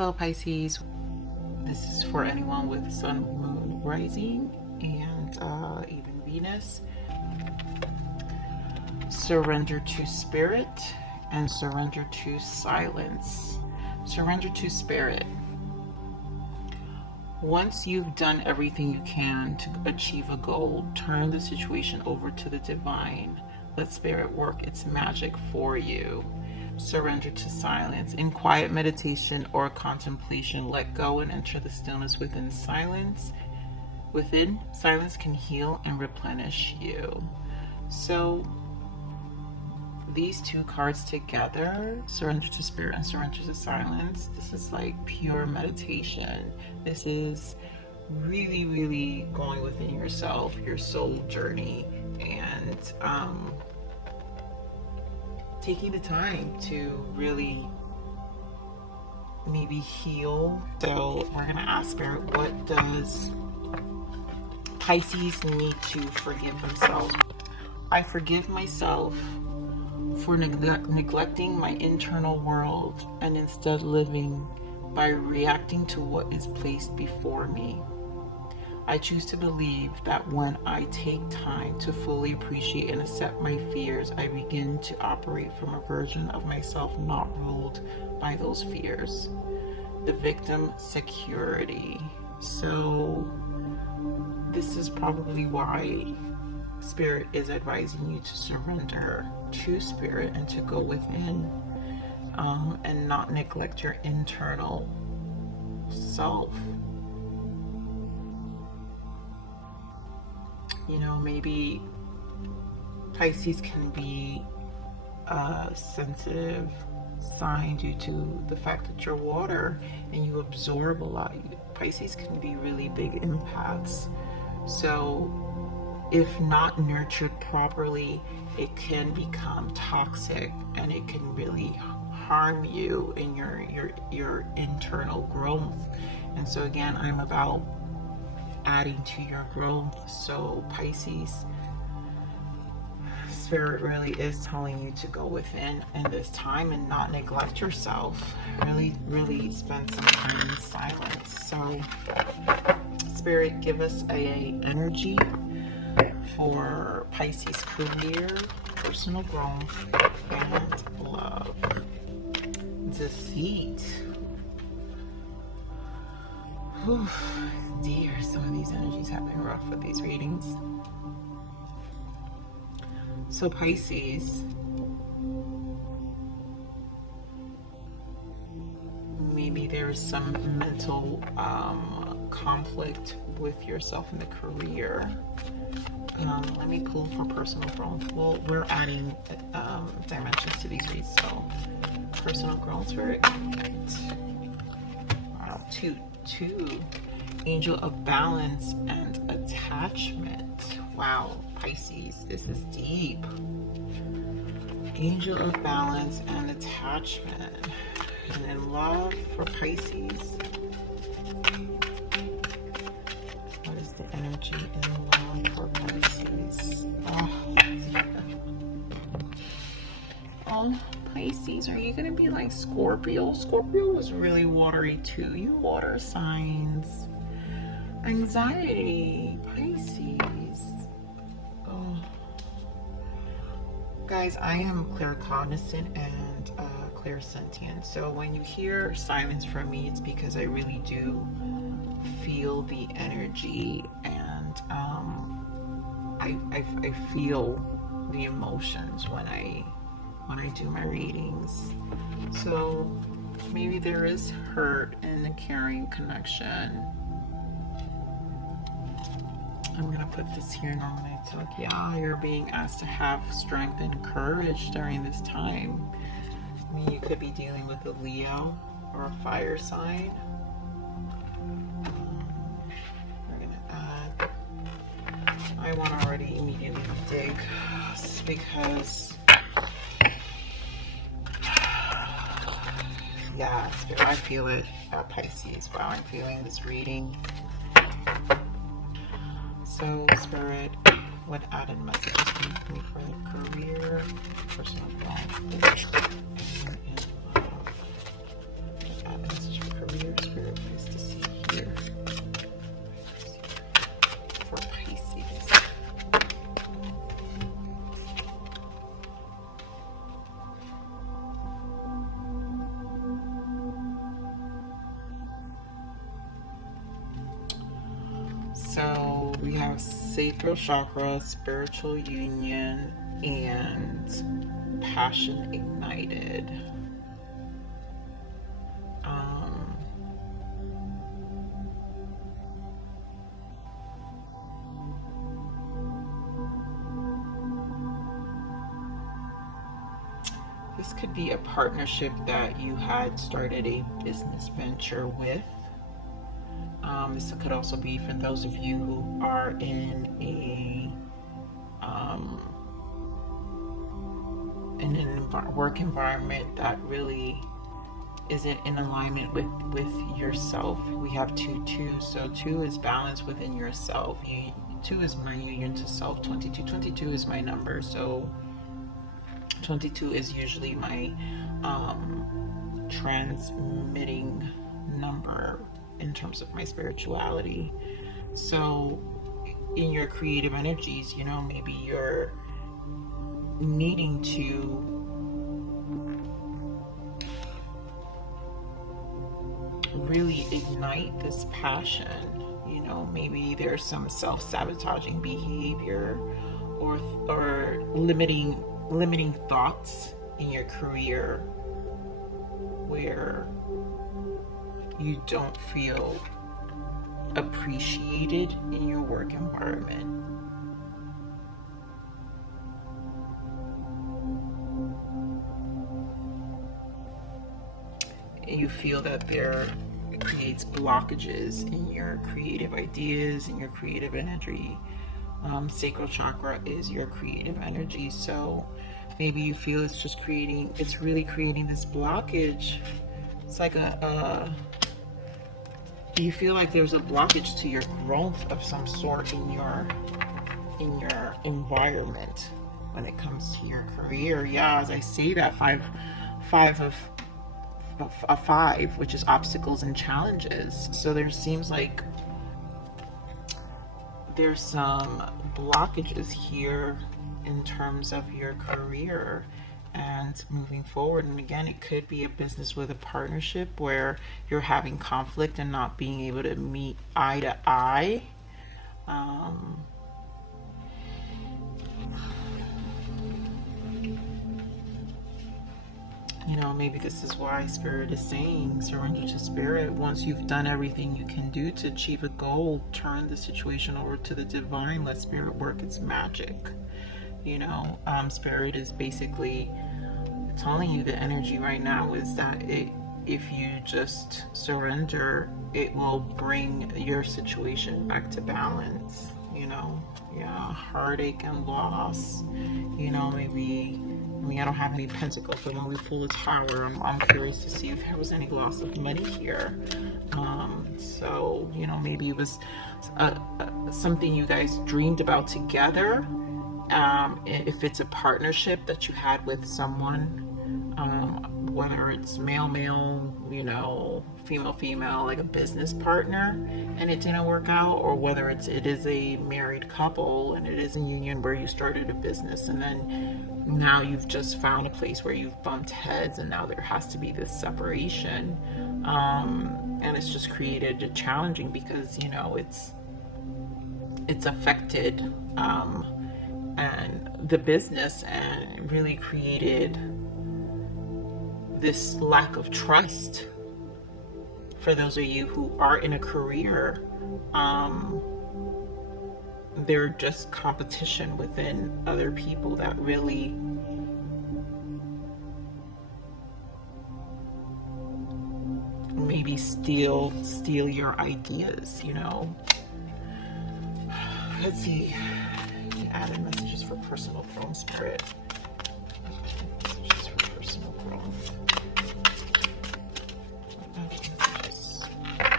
Hello Pisces, this is for anyone with Sun, Moon, Rising, and even Venus. Surrender to spirit and surrender to silence. Surrender to spirit. Once you've done everything you can to achieve a goal, turn the situation over to the divine. Let spirit work its magic for you. Surrender to silence. In quiet meditation or contemplation, let go and enter the stillness within silence. Within, silence can heal and replenish you. So these two cards together, surrender to spirit and surrender to silence, this is like pure meditation. This is really, really going within yourself, your soul journey, and taking the time to really maybe heal. So we're gonna ask spirit, what does Pisces need to forgive themselves? I forgive myself for neglecting my internal world and instead living by reacting to what is placed before me. I choose to believe that when I take time to fully appreciate and accept my fears, I begin to operate from a version of myself not ruled by those fears. The victim security. So this is probably why spirit is advising you to surrender to spirit and to go within and not neglect your internal self. You know, maybe Pisces can be a sensitive sign due to the fact that you're water and you absorb a lot. Pisces can be really big empaths. So if not nurtured properly, it can become toxic and it can really harm you in your internal growth. And so again, I'm about adding to your growth. So Pisces, spirit really is telling you to go within in this time and not neglect yourself. Really spend some time in silence. So spirit, give us a energy for Pisces career, personal growth, and love. Defeat. Whew. Dear, some of these energies have been rough with these readings. So Pisces, maybe there's some mental conflict with yourself in the career. Let me pull for personal growth. Well, we're adding dimensions to these reads, so personal growth, very good. Wow, two. Angel of balance and attachment. Wow, Pisces, this is deep. Angel of balance and attachment. And then love for Pisces. What is the energy in love for Pisces? Oh, Pisces, are you gonna be like Scorpio? Scorpio was really watery too. You water signs. Anxiety, Pisces. Oh, guys, I am claircognizant and clairsentient. So when you hear silence from me, it's because I really do feel the energy, and I feel the emotions when I do my readings. So maybe there is hurt in the caring connection. I'm gonna put this here normally. So yeah, you're being asked to have strength and courage during this time. I mean, you could be dealing with a Leo or a fire sign. We're gonna add, I want to already immediately dig because yeah, spirit, I feel it. Pisces, wow, I'm feeling this reading. So spirit, what added messages can you me for the career, personal growth, and love? Add message for career, So we have sacral chakra, spiritual union, and passion ignited. This could be a partnership that you had started a business venture with. This could also be for those of you who are in an work environment that really isn't in alignment with yourself. We have 2-2, so 2 is balance within yourself. 2 is my union to self. 22 is my number, so 22 is usually my transmitting number in terms of my spirituality. So in your creative energies, you know, maybe you're needing to really ignite this passion. You know, maybe there's some self-sabotaging behavior or limiting thoughts in your career where you don't feel appreciated in your work environment. You feel that there creates blockages in your creative ideas, in your creative energy. Sacral chakra is your creative energy, so maybe you feel it's really creating this blockage. It's like you feel like there's a blockage to your growth of some sort in your environment when it comes to your career. Yeah, as I say that, five, which is obstacles and challenges. So there seems like there's some blockages here in terms of your career and moving forward. And again, it could be a business with a partnership where you're having conflict and not being able to meet eye to eye. You know, maybe this is why Spirit is saying surrender to Spirit. Once you've done everything you can do to achieve a goal, turn the situation over to the divine. Let Spirit work its magic. You know, Spirit is basically telling you the energy right now is that if you just surrender, it will bring your situation back to balance. You know, yeah, heartache and loss. You know, maybe. I mean, I don't have any pentacles, but when we pull this power, I'm curious to see if there was any loss of money here. So, you know, maybe it was something you guys dreamed about together. If it's a partnership that you had with someone, whether it's male, you know, female, like a business partner, and it didn't work out, or whether it is a married couple and it is a union where you started a business and then now you've just found a place where you've bumped heads and now there has to be this separation, and it's just created a challenging because, you know, it's affected and the business, and really created this lack of trust for those of you who are in a career. They're just competition within other people that really maybe steal your ideas, you know. Let's see. Added messages for personal growth, Spirit. Messages for personal growth.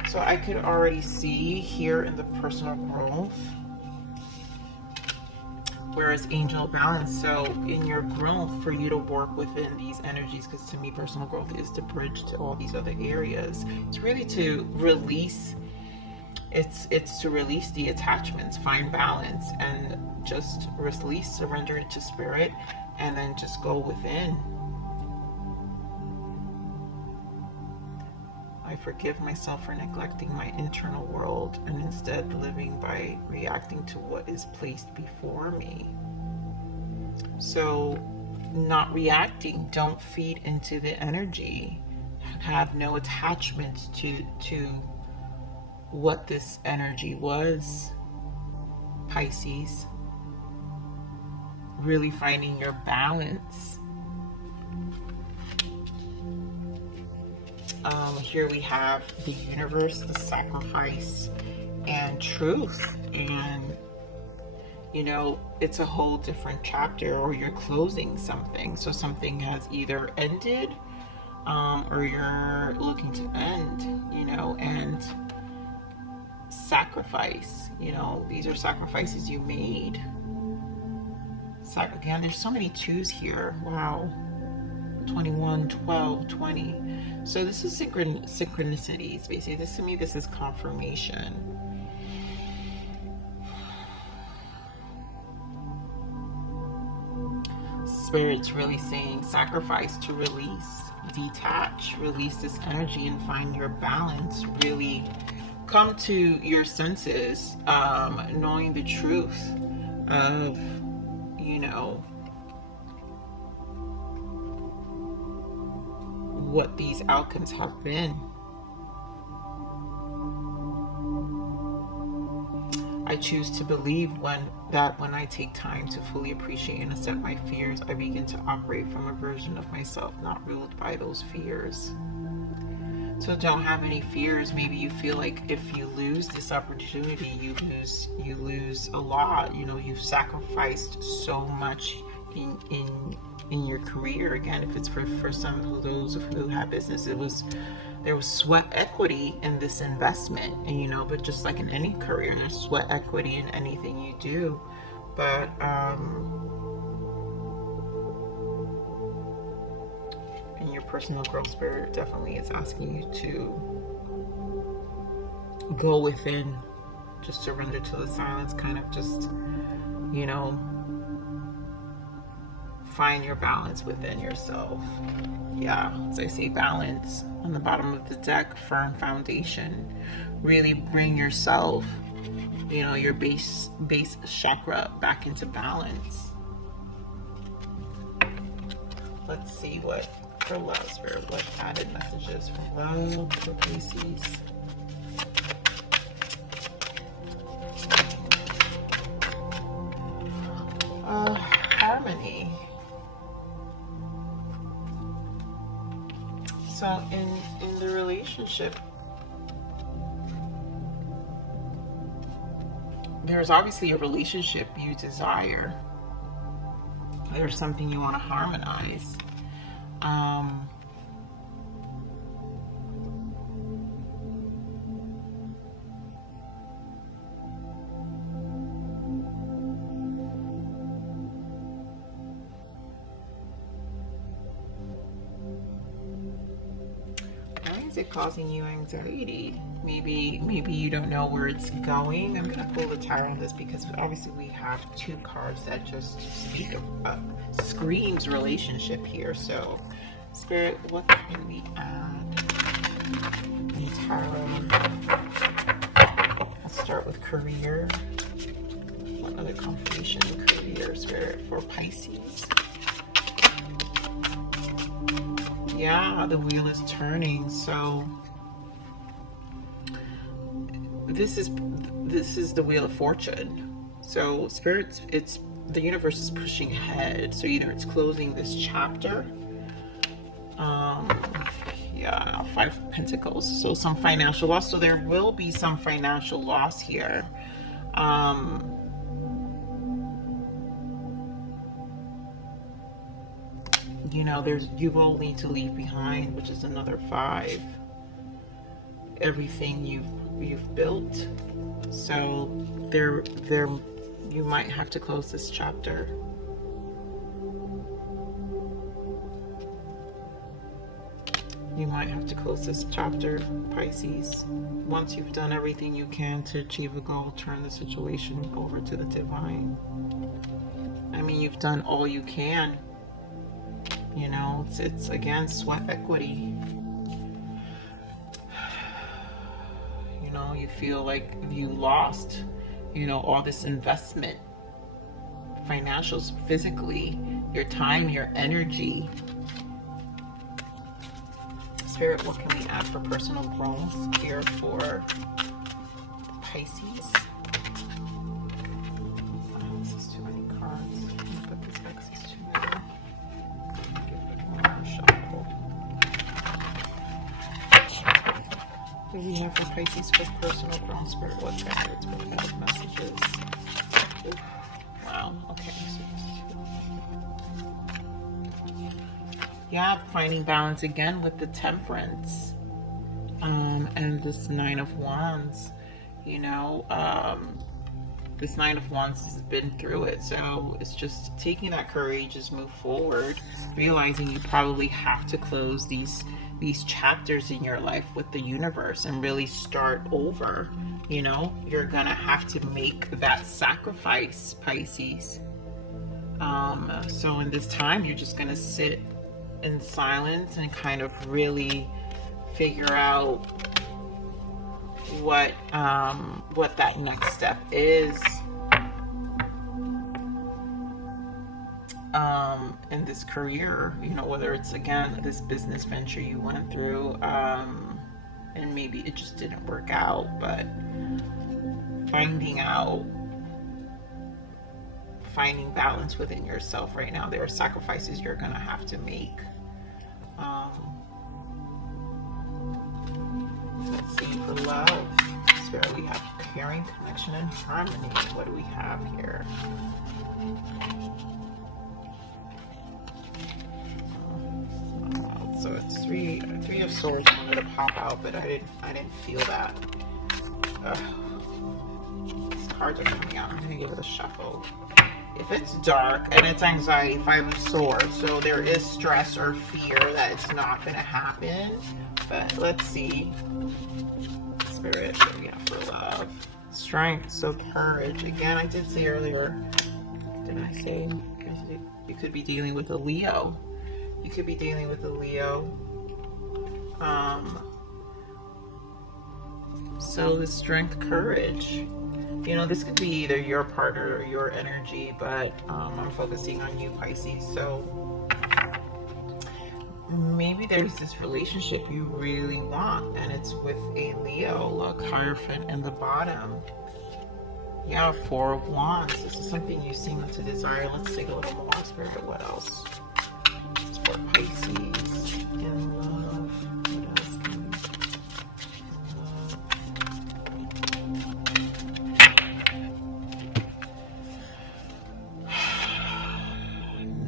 So I could already see here in the personal growth, whereas angel balance. So in your growth, for you to work within these energies, because to me personal growth is to bridge to all these other areas. It's really to release, it's to release the attachments, find balance, and just release, surrender it to Spirit, and then just go within. I forgive myself for neglecting my internal world and instead living by reacting to what is placed before me. So, not reacting, don't feed into the energy. Have no attachments to what this energy was, Pisces. Really finding your balance. Here we have the universe, the sacrifice, and truth. And, you know, it's a whole different chapter, or you're closing something. So something has either ended, or you're looking to end, you know, and sacrifice, you know, these are sacrifices you made. So again, there's so many twos here. Wow. 21, 12, 20. So this is synchronicities. Basically, this to me, this is confirmation. Spirit's really saying sacrifice to release, detach, release this energy and find your balance. Really come to your senses, knowing the truth of, you know, what these outcomes have been. I choose to believe when I take time to fully appreciate and accept my fears, I begin to operate from a version of myself not ruled by those fears. So don't have any fears. Maybe you feel like if you lose this opportunity, you lose a lot. You know, you've sacrificed so much in your career. Again, if it's for some of those who have business, there was sweat equity in this investment. And you know, but just like in any career, there's sweat equity in anything you do. But in your personal growth, Spirit definitely is asking you to go within, just surrender to the silence, kind of just, you know, find your balance within yourself. Yeah, as I say, balance on the bottom of the deck, firm foundation. Really bring yourself, you know, your base chakra back into balance. Let's see what for love, Spirit, what added messages for love for Pisces. Harmony. So in the relationship, there's obviously a relationship you desire. There's something you want to harmonize. Why is it causing you anxiety? Maybe you don't know where it's going. I'm going to pull the tarot on this because obviously we have two cards that just speak of screams relationship here. So Spirit, what can we add in tarot? Let's start with career. What other confirmation in career, Spirit, for Pisces? Yeah, the wheel is turning. So this is the Wheel of Fortune. So Spirit, it's the universe is pushing ahead. So either it's closing this chapter. Yeah, 5 of Pentacles. So some financial loss. So there will be some financial loss here. You know, you will need to leave behind, which is another 5. Everything you've built. So there you might have to close this chapter. You might have to close this chapter, Pisces. Once you've done everything you can to achieve a goal, turn the situation over to the divine. I mean, you've done all you can. You know, it's again, sweat equity. you feel like you lost, you know, all this investment, financials, physically, your time, your energy. Spirit, what can we add for personal growth here for Pisces? Oh, this is too many cards. But this X is too many. Give it one more shuffle. What do we have for Pisces for personal growth? Spirit, what's that? It's prophetic messages. Ooh. Wow. Okay. Yeah, finding balance again with the Temperance, and this Nine of Wands. You know, this Nine of Wands has been through it, so it's just taking that courageous move forward, realizing you probably have to close these chapters in your life with the universe and really start over. You know, you're gonna have to make that sacrifice, Pisces. So in this time, you're just gonna sit in silence and kind of really figure out what that next step is in this career. You know, whether it's again this business venture you went through, and maybe it just didn't work out, but finding balance within yourself right now. There are sacrifices you're gonna have to make. Let's see, for love, Spirit, we have caring, connection, and harmony. What do we have here? So it's three of swords wanted to pop out, but I didn't feel that. These cards are coming out. I'm gonna give it a shuffle. If it's dark and it's anxiety, Five of Swords, so there is stress or fear that it's not going to happen. But let's see. Spirit, what do we have for love? Strength, so courage. Again, I did say earlier, did I say you could be dealing with a Leo? You could be dealing with a Leo. So the strength, courage. You know, this could be either your partner or your energy, but I'm focusing on you, Pisces. So maybe there's this relationship you really want, and it's with a Leo. Look, Hierophant in the bottom. Yeah, Four of Wands. This is something you seem to desire. Let's take a little more, Spirit. What else? It's for Pisces in love. What else?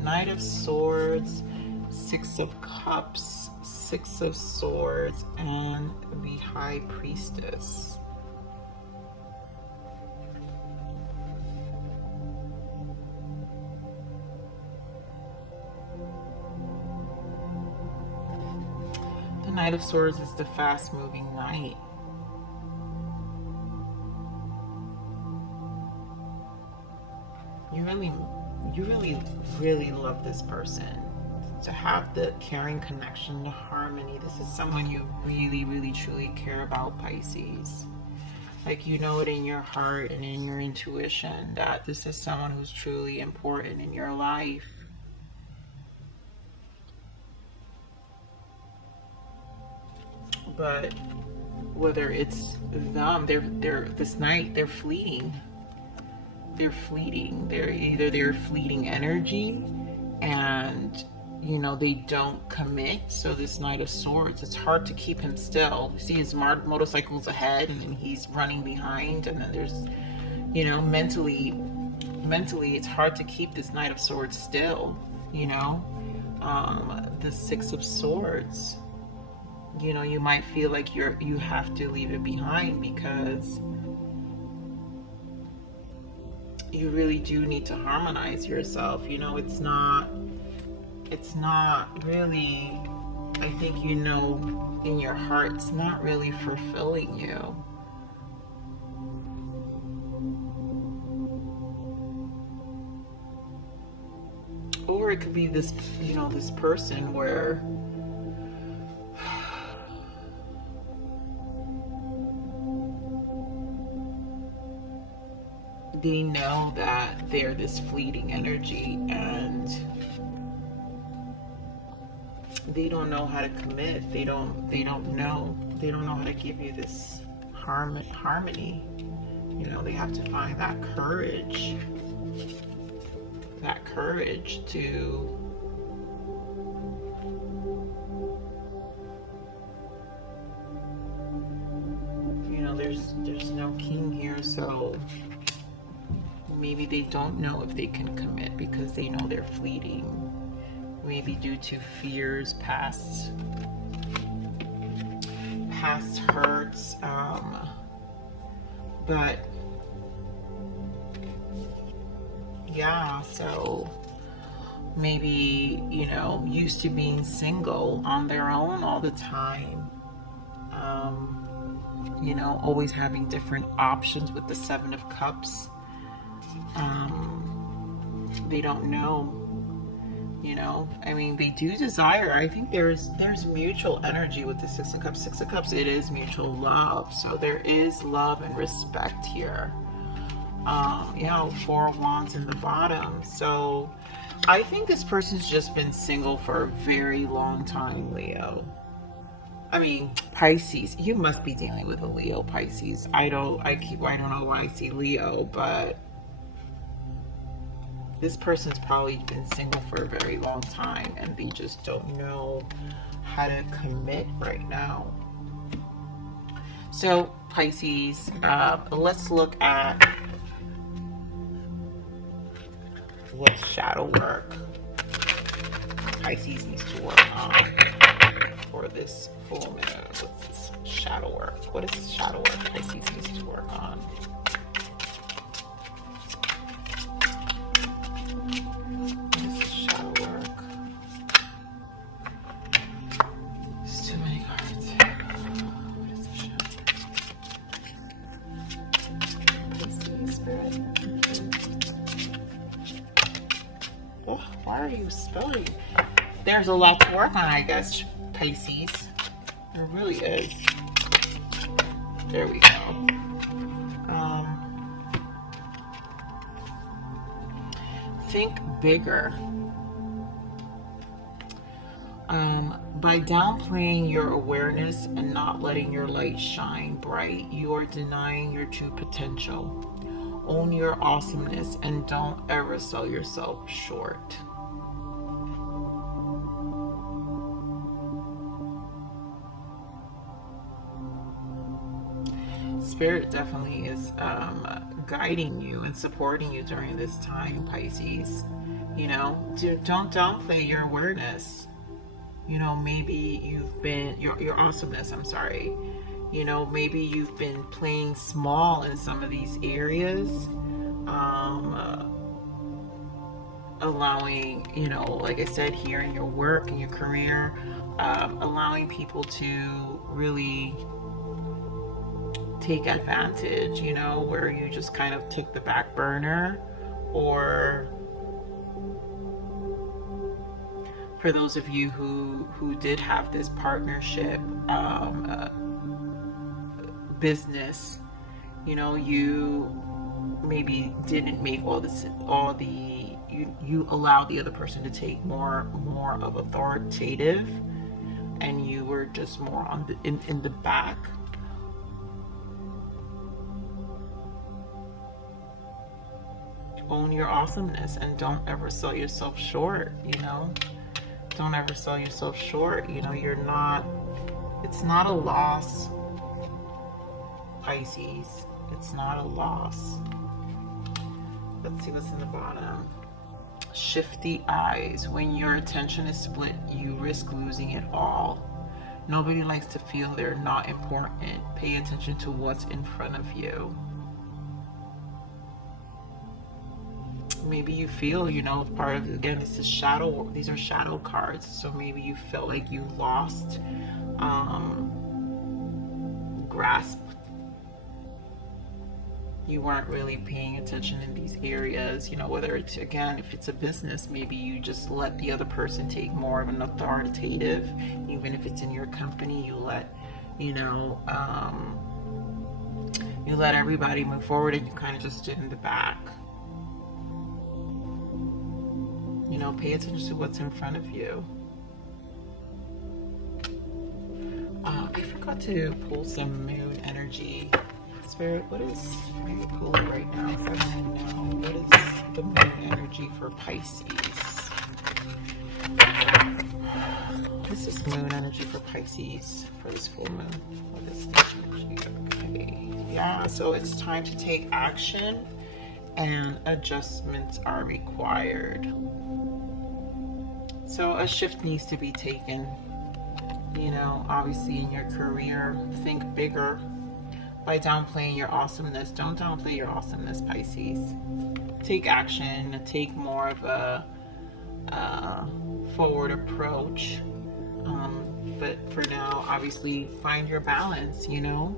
Knight of Swords, Six of Cups, Six of Swords, and the High Priestess. The Knight of Swords is the fast-moving knight. You really love this person. To have the caring, connection, the harmony. This is someone you really truly care about, Pisces. Like, you know it in your heart and in your intuition that this is someone who's truly important in your life. But whether it's them, this night they're fleeting. They're fleeting. They're fleeting energy, and you know, they don't commit. So this Knight of Swords, it's hard to keep him still. You see his motorcycle's ahead and then he's running behind, and then there's, you know, mentally it's hard to keep this Knight of Swords still, you know. The Six of Swords, you know, you might feel like you have to leave it behind because you really do need to harmonize yourself. You know, it's not really, I think, you know, in your heart, it's not really fulfilling you. Or it could be this, you know, this person where they know that they're this fleeting energy, and they don't know how to commit. They don't know how to give you this harmony. You know, they have to find that courage to, you know, there's no king here, so maybe they don't know if they can commit because they know they're fleeting. Maybe due to fears, past hurts, but yeah, so maybe, you know, used to being single on their own all the time, you know, always having different options with the Seven of Cups. They don't know, you know, I mean, they do desire. I think there's mutual energy with the Six of Cups. Six of Cups, it is mutual love, so there is love and respect here. You know, Four of Wands in the bottom. So I think this person's just been single for a very long time, Leo. I mean, Pisces, you must be dealing with a Leo, Pisces. I don't know why I see Leo, but this person's probably been single for a very long time, and they just don't know how to commit right now. So Pisces, let's look at what shadow work Pisces needs to work on for this full moon. What's this shadow work? What is this shadow work Pisces needs to work on? What is this shadow work? There's too many cards. What is this shadow work? Pisces, Spirit. Oh, why are you spelling? There's a lot to work on, I guess, Pisces. There really is. There we go. Think bigger. By downplaying your awareness and not letting your light shine bright, you are denying your true potential. Own your awesomeness and don't ever sell yourself short. Spirit definitely is guiding you and supporting you during this time, Pisces. You know, don't downplay your awareness. You know, maybe you've been your awesomeness, I'm sorry. You know, maybe you've been playing small in some of these areas, allowing, you know, like I said, here in your work and your career, allowing people to really take advantage, you know, where you just kind of take the back burner. Or for those of you who did have this partnership business, you know, you maybe didn't make you allowed the other person to take more of authoritative, and you were just more on in the back. Own your awesomeness and don't ever sell yourself short, you know. Don't ever sell yourself short. You know, it's not a loss, Pisces. It's not a loss. Let's see what's in the bottom. Shifty eyes. When your attention is split, you risk losing it all. Nobody likes to feel they're not important. Pay attention to what's in front of you. Maybe you feel, you know, part of, again, this is shadow, these are shadow cards, so maybe you felt like you lost grasp. You weren't really paying attention in these areas, you know, whether it's, again, if it's a business, maybe you just let the other person take more of an authoritative. Even if it's in your company, you let, you know, You let everybody move forward and you kind of just stood in the back. You know, pay attention to what's in front of you. I forgot to pull some moon energy. Spirit, what is, maybe pull it right now so I don't know. What is the moon energy for Pisces? This is moon energy for Pisces for this full moon. What is this energy? Okay. Yeah, so it's time to take action and adjustments are required. So a shift needs to be taken. You know, obviously in your career, think bigger. By downplaying your awesomeness, don't downplay your awesomeness, Pisces. Take action, take more of a forward approach. But for now, obviously, find your balance, you know.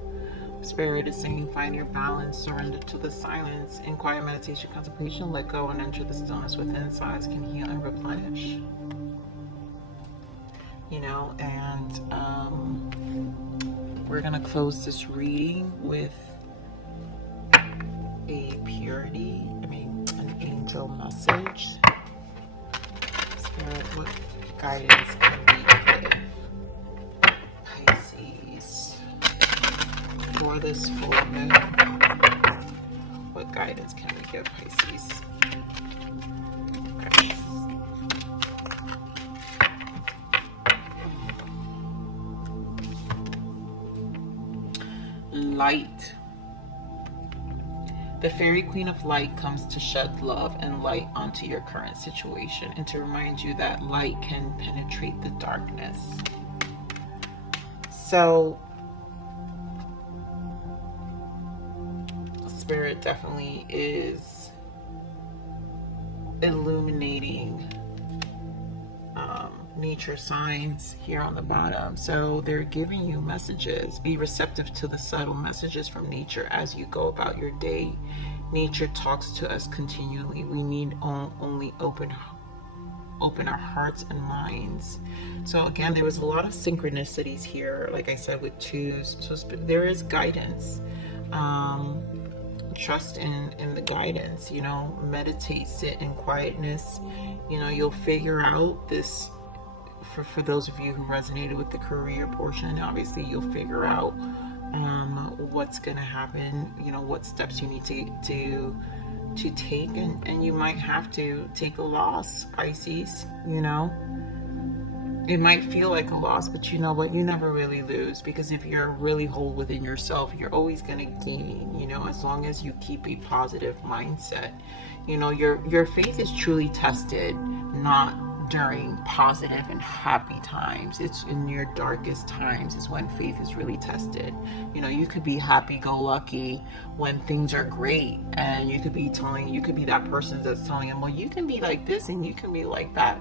Spirit is saying find your balance, surrender to the silence. In quiet meditation, contemplation, let go and enter the stillness within. Silence can heal and replenish. You know, and we're going to close this reading with an angel message. Spirit, what guidance can we give Pisces for this full moon? What guidance can we give Pisces? Okay. Light. The fairy queen of light comes to shed love and light onto your current situation and to remind you that light can penetrate the darkness. So Spirit definitely is illuminating nature signs here on the bottom. So they're giving you messages. Be receptive to the subtle messages from nature as you go about your day. Nature talks to us continually. We need only open our hearts and minds. So again, there was a lot of synchronicities here, like I said, with twos. So there is guidance. Trust in the guidance, you know. Meditate, sit in quietness. You know, you'll figure out this. For those of you who resonated with the career portion, obviously you'll figure out what's going to happen, you know, what steps you need to take, and you might have to take a loss, Pisces. You know, it might feel like a loss, but you know what, you never really lose, because if you're really whole within yourself, you're always going to gain, you know, as long as you keep a positive mindset. You know, your faith is truly tested, not during positive and happy times. It's in your darkest times is when faith is really tested. You know, you could be happy-go-lucky when things are great, and you could be that person that's telling them, well, you can be like this and you can be like that.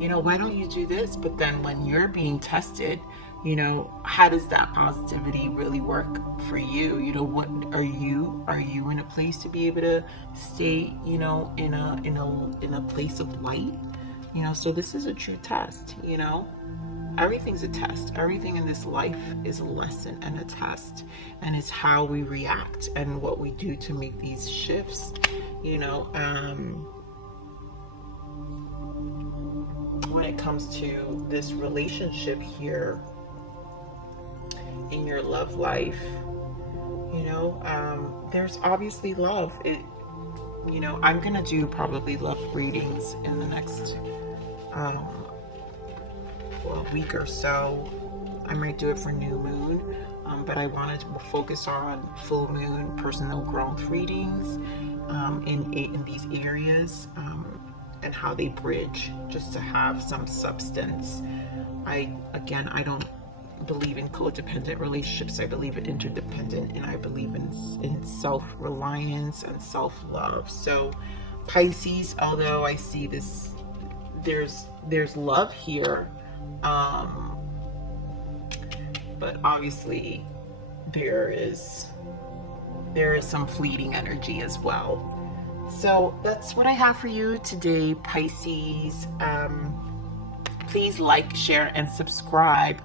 You know, why don't you do this? But then when you're being tested, you know, how does that positivity really work for you? You know, what are you in a place to be able to stay, you know, in a place of light? You know, so this is a true test. You know, everything's a test. Everything in this life is a lesson and a test, and it's how we react and what we do to make these shifts. You know, when it comes to this relationship here in your love life, you know, there's obviously love. You know, I'm gonna do probably love readings in the next week or so. I might do it for new moon, but I wanted to focus on full moon personal growth readings in these areas, and how they bridge, just to have some substance. I don't believe in codependent relationships. I believe in interdependent, and I believe in self-reliance and self-love. So Pisces, although I see this, there's love here, but obviously there is some fleeting energy as well. So that's what I have for you today, Pisces. Please like, share, and subscribe.